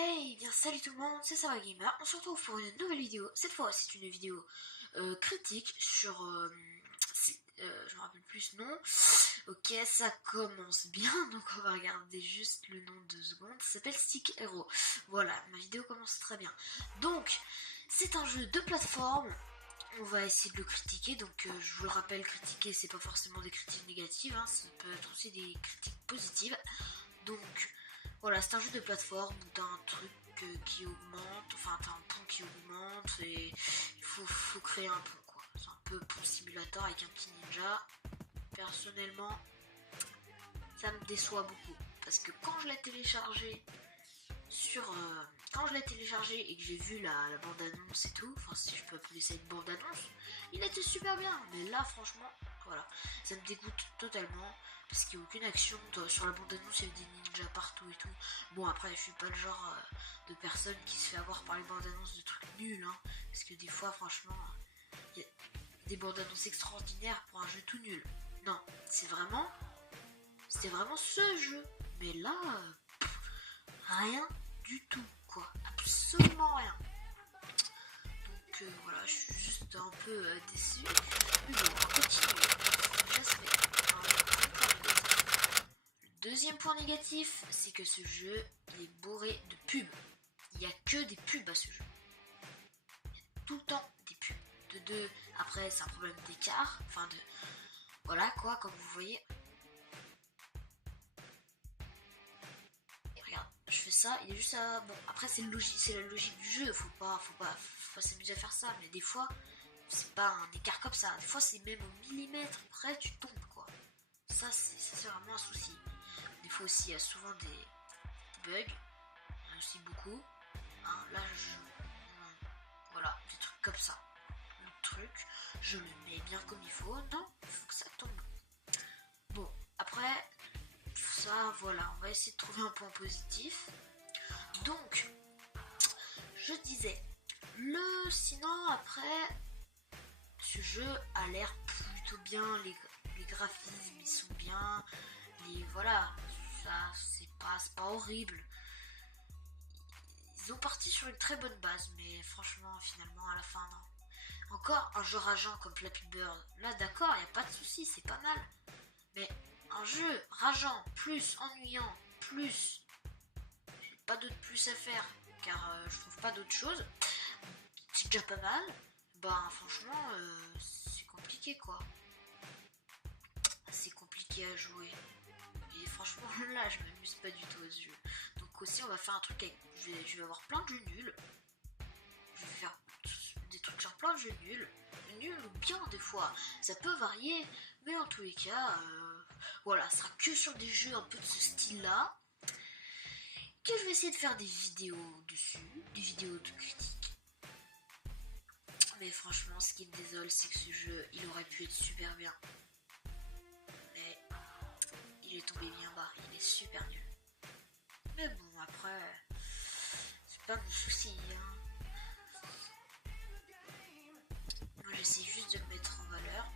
Hey, bien salut tout le monde, c'est Sarah Gamer. On se retrouve pour une nouvelle vidéo. Cette fois, c'est une vidéo critique sur... je me rappelle plus ce nom. Ok, ça commence bien, donc on va regarder juste le nom 2 secondes. Ça s'appelle Stick Hero. Voilà, ma vidéo commence très bien. Donc, c'est un jeu de plateforme. On va essayer de le critiquer. Donc, je vous le rappelle, critiquer, c'est pas forcément des critiques négatives. Hein, ça peut être aussi des critiques positives. Donc... Voilà, c'est un jeu de plateforme où t'as un truc qui augmente, enfin t'as un pont qui augmente et il faut créer un pont quoi. C'est un peu pont simulator avec un petit ninja. Personnellement, ça me déçoit beaucoup parce que quand je l'ai téléchargé quand je l'ai téléchargé et que j'ai vu la bande-annonce et tout, enfin si je peux appeler ça une bande-annonce, il était super bien. Mais là franchement, voilà, ça me dégoûte totalement parce qu'il n'y a aucune action. Sur la bande-annonce, il y a des ninjas partout et tout. Bon après, je suis pas le genre de personne qui se fait avoir par les bandes-annonces de trucs nuls, hein, parce que des fois franchement, il y a des bandes-annonces extraordinaires pour un jeu tout nul. Non, c'était vraiment ce jeu. Mais là, rien du tout, quoi. Absolument rien. Donc voilà, je suis juste un peu déçu. Mais bon, on continue. Déjà, ça fait le deuxième point négatif, c'est que ce jeu il est bourré de pubs. Il n'y a que des pubs à ce jeu. Il y a tout le temps des pubs. De deux, après, c'est un problème d'écart. Enfin, de. Voilà, quoi, comme vous voyez. Je fais ça, il est juste à... Bon, après c'est la logique du jeu, faut pas s'amuser à faire ça, mais des fois, c'est pas un écart comme ça, des fois c'est même au millimètre près, tu tombes quoi. Ça c'est vraiment un souci. Des fois aussi, il y a souvent des bugs, il y en a aussi beaucoup. Hein, là, voilà, des trucs comme ça. Le truc, je le mets bien comme il faut, non, il faut que ça tombe. Bon, après, tout ça, voilà, on va essayer de trouver un point positif. Donc, je disais, sinon après, ce jeu a l'air plutôt bien, les graphismes ils sont bien, voilà, ça c'est pas horrible. Ils ont parti sur une très bonne base, mais franchement, finalement, à la fin, non. Encore un jeu rageant comme Flappy Bird, là d'accord, y a pas de souci, c'est pas mal. Mais un jeu rageant, plus ennuyant, plus pas d'autre plus à faire, car je trouve pas d'autre chose. C'est déjà pas mal. Bah franchement, c'est compliqué quoi. C'est compliqué à jouer. Et franchement là, je m'amuse pas du tout à ce jeu. Donc aussi, on va faire un truc avec... Je vais avoir plein de jeux nuls. Je vais faire des trucs sur plein de jeux nuls. Nuls ou bien des fois. Ça peut varier. Mais en tous les cas, voilà, ce sera que sur des jeux un peu de ce style-là. Que je vais essayer de faire des vidéos dessus. Des vidéos de critique. Mais franchement, ce qui me désole, c'est que ce jeu, il aurait pu être super bien. Mais il est tombé bien bas, il est super nul. Mais bon, après, c'est pas mon souci. Hein. Moi, j'essaie juste de le mettre en valeur.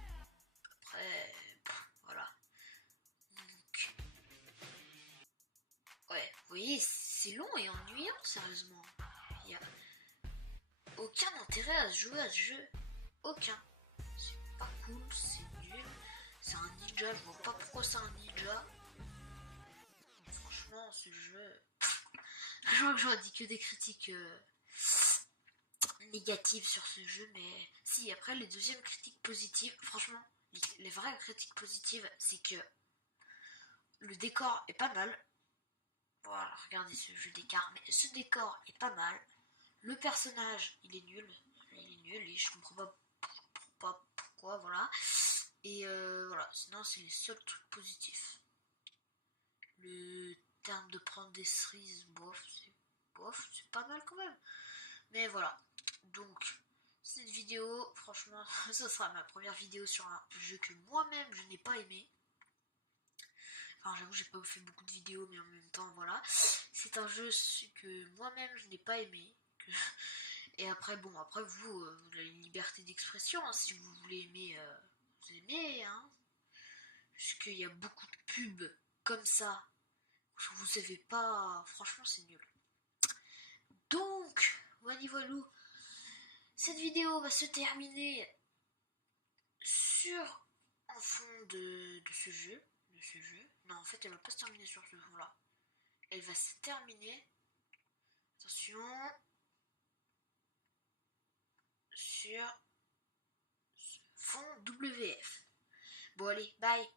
Après, voilà. Donc, ouais, vous voyez, c'est long et ennuyant, sérieusement. Il y a aucun intérêt à jouer à ce jeu. Aucun. C'est pas cool, c'est nul. C'est un ninja, je vois pas pourquoi c'est un ninja. Franchement, ce jeu... Je crois que j'aurais dit que des critiques négatives sur ce jeu, mais si, après, les deuxièmes critiques positives, franchement, les vraies critiques positives, c'est que le décor est pas mal. Voilà, regardez ce jeu d'écart, mais ce décor est pas mal. Le personnage, il est nul. Il est nul et je comprends pas pourquoi, voilà. Et voilà, sinon, c'est les seuls trucs positifs. Le terme de prendre des cerises, bof, c'est pas mal quand même. Mais voilà, donc cette vidéo, franchement, ce sera ma première vidéo sur un jeu que moi-même je n'ai pas aimé. Enfin, j'avoue, j'ai pas fait beaucoup de vidéos, mais en même temps, voilà. C'est un jeu que moi-même je n'ai pas aimé. Et après, bon, après vous avez une liberté d'expression, hein, si vous voulez aimer, vous aimez, hein. Parce qu'il y a beaucoup de pubs comme ça. Vous savez pas, franchement, c'est nul. Donc, voilà, cette vidéo va se terminer sur un fond de ce jeu. Non, en fait, elle va pas se terminer sur ce fond-là. Elle va se terminer, attention, sur ce fond WF. Bon, allez, bye.